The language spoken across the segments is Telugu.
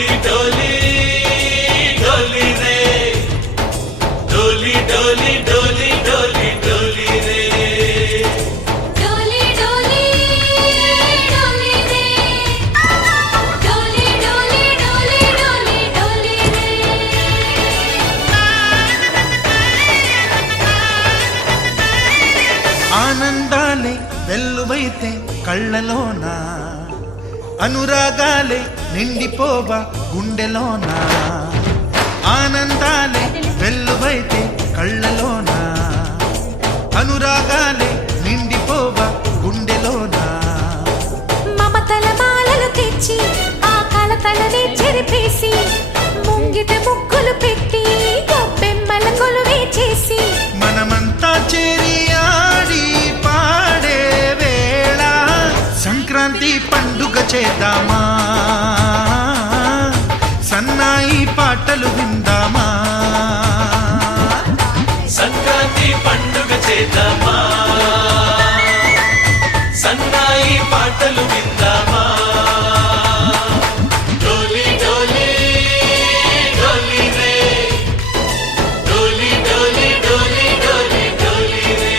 डोली डोली डोली रे डोली डोली डोली डोली डोली रे डोली डोली डोली रे डोली डोली डोली डोली डोली रे ఆనందాలే వెల్లువైతే కళ్ళలోనా అనురాగాలే నిండిపోవా గుండెలోనా ఆనందాలే వెల్లువైతే కళ్ళలోనా అనురాగాలే నిండిపోవా గుండెలోనా మమతల మాలలు తెచ్చి ఆ కలతలని చెరిపేసి ముంగిట ముక్కులు పెట్టి గొప్పెమ్మల కొలువే చేసి మనమంతా చేరి ఆడి పాడే వేళ సంక్రాంతి పండుగ చేద్దామా సన్నాయి పాటలు విందామా సంక్రాంతి పండుగ చేద్దామా సన్నాయి పాటలు విందామా డోలి డోలి డోలి రే డోలి డోలి డోలి డోలి డోలి రే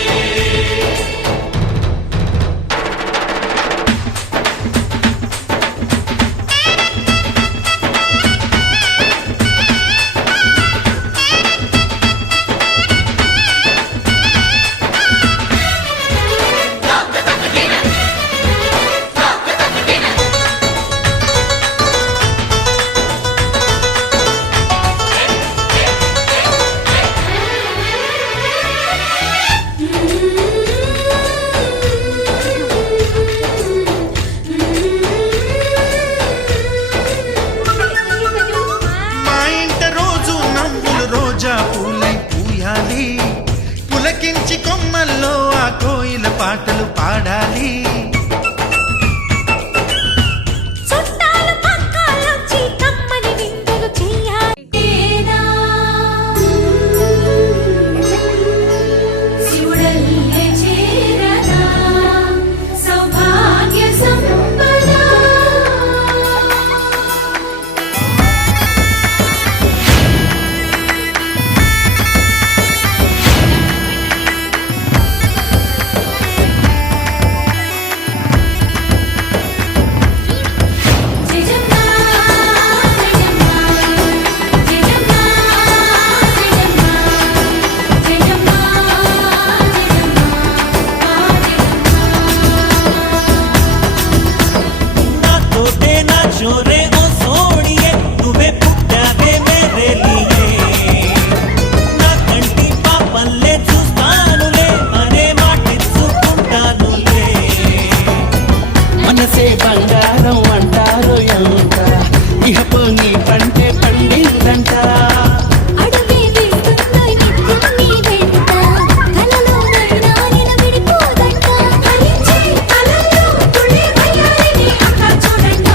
మా ఇంట రోజు నవ్వులు రోజా పూలై పూయాలి పులకించి కొమ్మల్లో ఆ కోయిల పాటలు పాడాలి చుట్టాలు పక్కాలొచ్చి కమ్మని విందులు చెయ్యాలి శివుడల్లే చేరదా సౌభాగ్య సంపద జయజమ్మా జయజమ్మా జయజమ్మా జయజమ్మా జయజమ్మా ना तोटे ना छोरे ओ सोनिए तुम्हें पुट्टावे मेरे लिए ना कंटी पापल्ले చూస్తానులే అనే మాటిచ్చుకుంటానులే మనసే బంగారం అంటారు ఎంత ఇహపు నీ పంటే పండిందంట అడుగే వేస్తుందోయ్ నిత్యం నీ వెంట కలలోనైనా నేను విడిపోదంట ఫలించే కలల్లో తుళ్ళే వయ్యారిని అక్క చూడంట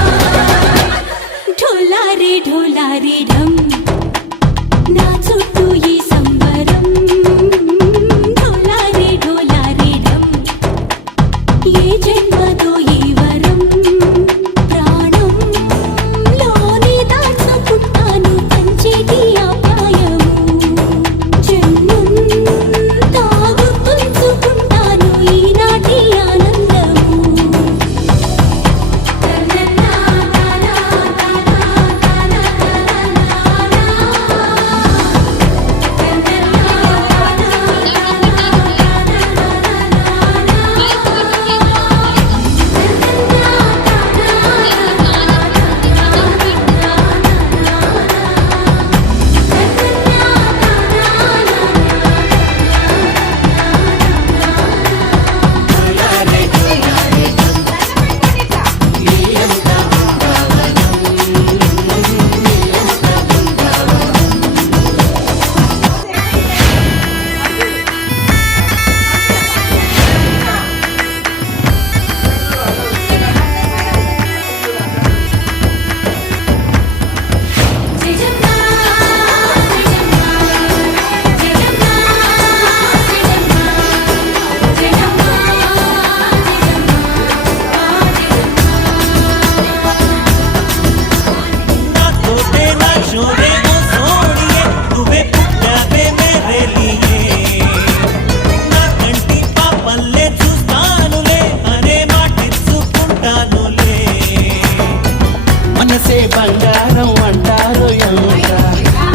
మనసే బంగారం అంటారు ఎంత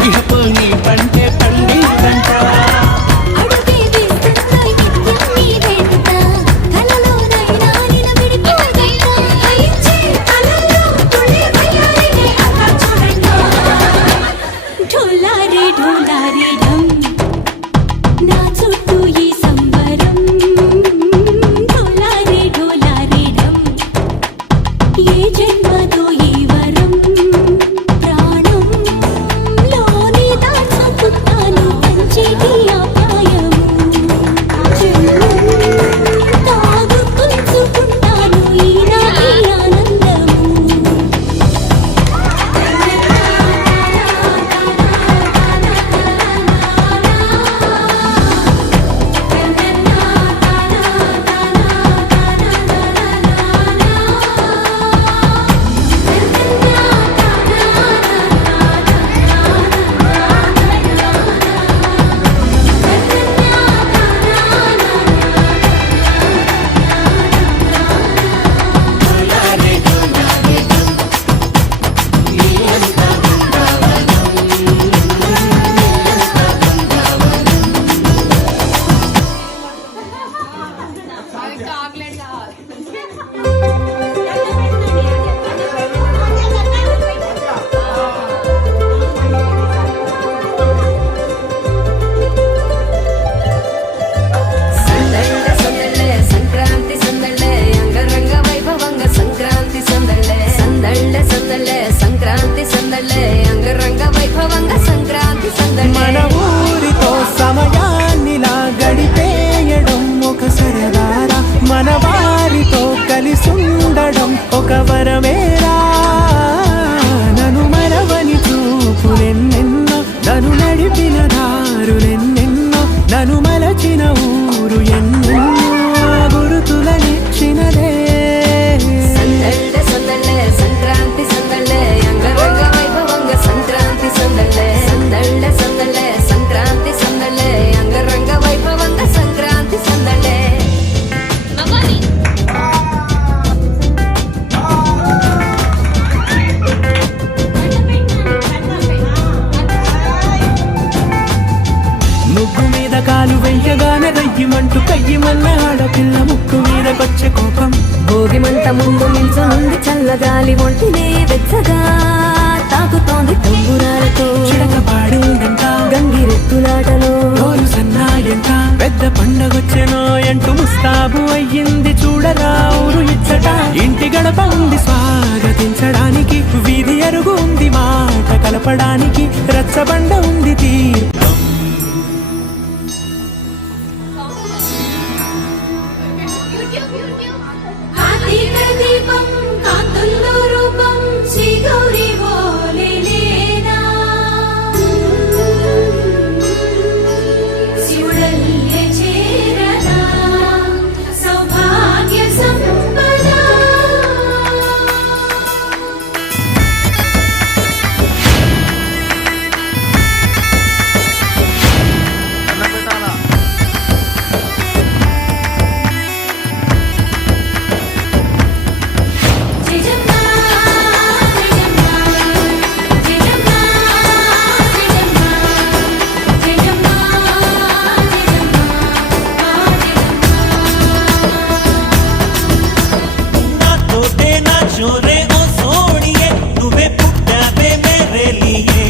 ఇహపు నీ పంటే పండిందంట అడుగే వేస్తున్నాయి నిత్యం నీ వెంట కలలోనైనా నిన్ను విడిపోదంట హరించే కలల్లో తుళ్ళి వయ్యారినే అలా చూడండి ఢోలారే ఢోలారే ఢమ్ నా చుట్టూ ఈ సంబరం ఢోలారే ఢోలారే ఢమ్ ఏ జన్మదో ఈ వరం ప్రాణం లోని దాచుకుంటాను పంచేటి అపాయము జన్మం తాగు తుంచుకుంటాను ఈనాటి ఆనందము సందళ్ళే సంక్రాంతి సందళ్ళే అంగరంగ వైభవంగ సంక్రాంతి సందళ్ళే సందళ్ళే సంక్రాంతి సందళ్ళే అంగరంగ వైభవంగ సంక్రాంతి సందళ్ళే మన ఊరితో సమయాన్నిలా గడిపేయడం ఒక సరదారా మన వారితో కలిసుండడం ఒక వరమేరా నన్ను మరవని చూపులెన్నెన్నో నన్ను నడిపిన దారులెన్నెన్నో నన్ను మలచిన ఊరు ఎన్నెన్నో గురుతులనిచ్చినదే సందళ్ళే సంక్రాంతి సందళ్ళే అంగరంగ వైభవంగ సంక్రాంతి సందళ్ళే సంక్రాంతి సందళ్ళే అంగరంగ వైభవంగ సంక్రాంతి సందళ్ళే ముగ్గు మీద కాలు వెయ్యగానే రయ్యమంటూ కయ్యమన్న ఆడపిల్ల ముక్కు మీదకొచ్చే కోపం భోగి మంట ముందు నిల్చొనుంది చల్లగాలి ఒంటినే వెచ్చగా తాకుతోంది తంబురాలతో చిడక పాడిందంట గంగిరెత్తులాటలో రోజు సన్నాయంట పెద్ద పండగొచ్చెనో ఎంటూ ముస్తాబు అయ్యింది చూడరా ఊరు ఇచ్చట ఇంటి గడప ఉంది స్వాగతించడానికి వీధి అరుగు ఉంది మాట కలపడానికి రచ్చబండ ఉంది తీర్పు కార్తీక దీపం కాంతుల్లో రూపం శ్రీ గౌరీ ఓలేనా శివుడల్లే చేరనా సౌభాగ్య సంపద జయజమ్మా జయజమ్మా జయజమ్మా జయజమ్మా జయజమ్మా నాతోటే నా చోరే ఓ సోడియే నువ్వే పుట్టావే మేరే లియే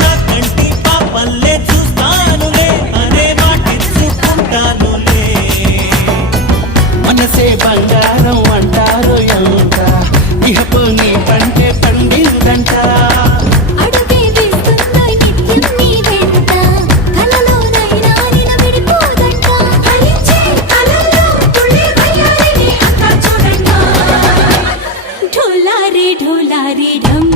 నా కంటి పాపల్లే చూస్తానులే అనే మాటిచ్చుకుంటానులే మనసే బంగారం అంటారు ఎంత ఇహపు నీ పంటే పండిందంట అడుగే వేస్తున్నాయి నిత్యం నీ వెంట కలలోనైనా నిన్ను విడిపోదంట హరించే కలల్లో తుళ్ళి వయ్యారినే అలా చూడండి ఢోలారే ఢోలారే ఢమ్